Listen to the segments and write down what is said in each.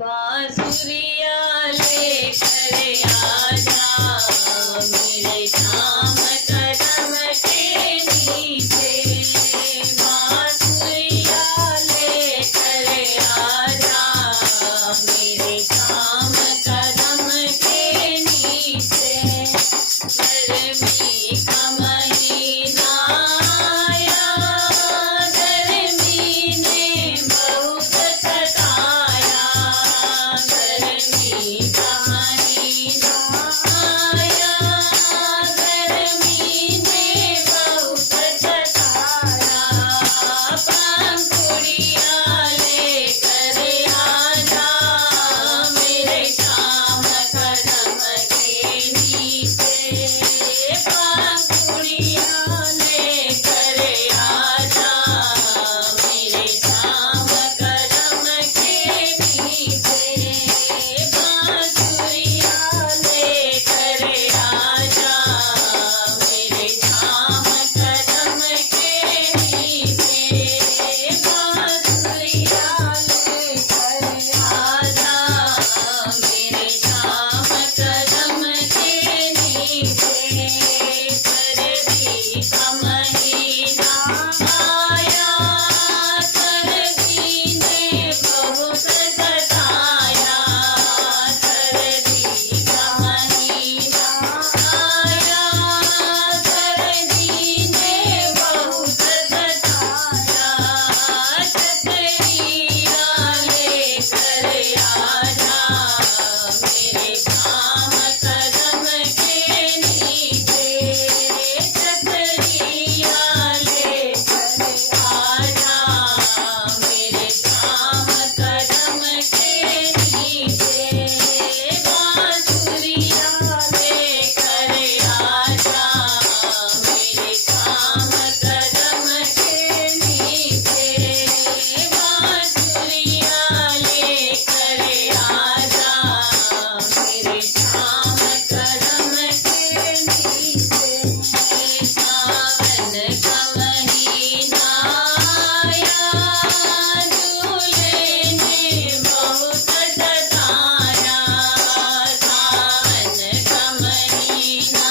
बांसुरिया लेकर आजा मेरे श्याम कदम के नीचे। बांसुरिया लेकर आजा मेरे श्याम कदम के नीचे। गर्मी का महीना आया, गर्मी ने बहुत सताया। गर्मी का महीना आया, गर्मी ने बहुत सताया। पंखुड़िया लेकर आजा मेरे श्याम कदम के नीचे। पंखुड़िया लेकर आजा मेरे श्याम कदम के नीचे। बांसुरिया लेकर आजा मेरे श्याम कदम के नीचे। बांसुरिया लेकर आजा मेरे श्याम कदम के नीचे। सर्दी का महीना आया, सर्दी ने बहुत सताया। सर्दी का महीना आया, सर्दी ने बहुत सताया। छतरिया लेकर आजा मेरे श्याम कदम के नीचे। छतरिया लेकर आजा मेरे श्याम कदम के नीचे। बांसुरिया लेकर आजा मेरे श्याम कदम के नीचे। बांसुरिया लेकर आजा मेरे श्याम कदम के नीचे। सावन का महीना आया, झूले ने बहुत सताया। सावन का महीना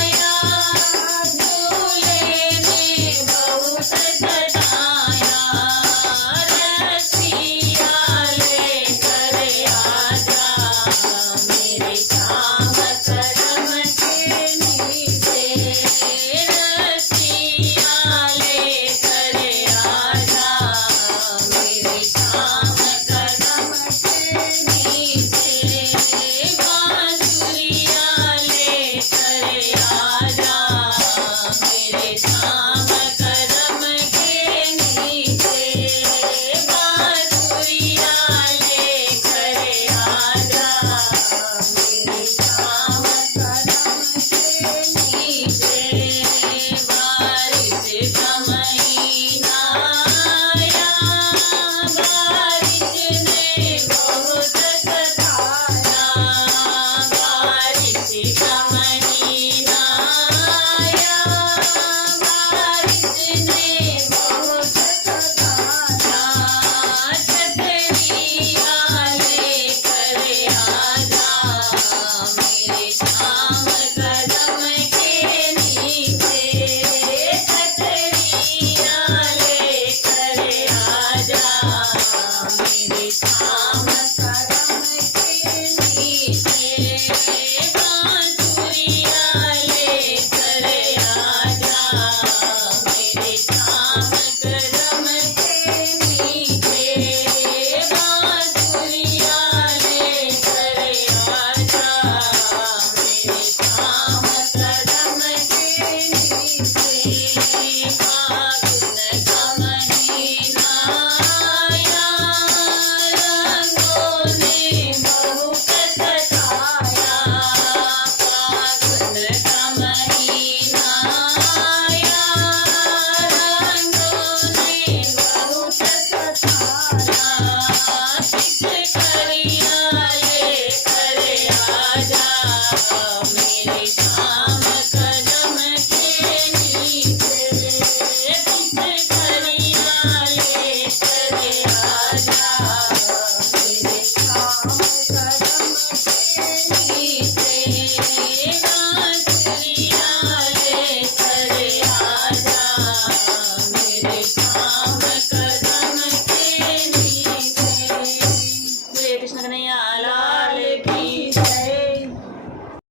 आया, झूले ने बहुत सताया। रसिया लेकर आजा मेरे श्याम कदम के नीचे। रसिया लेकर आजा मेरे श्याम कदम के नीचे। बांसुरिया लेकर आजा मेरे श्याम कदम के नीचे। बांसुरिया लेकर आजा मेरे श्याम कदम के नीचे। बारिश का महीना आया, बारिश ने बहुत सताया। बारिश का महीना आया, बारिश ने बहुत सताया। छतरिया लेकर आजा मेरे श्याम कदम के नीचे। छतरिया लेकर आजा मेरे श्याम कदम के नीचे। बांसुरिया लेकर आजा मेरे श्याम कदम के नीचे। बांसुरिया लेकर आजा मेरे श्याम कदम के नीचे। फागुन का महीना आया, रंगों ने बहुत सताया। फागुन का महीना आया, रंगों ने बहुत सताया।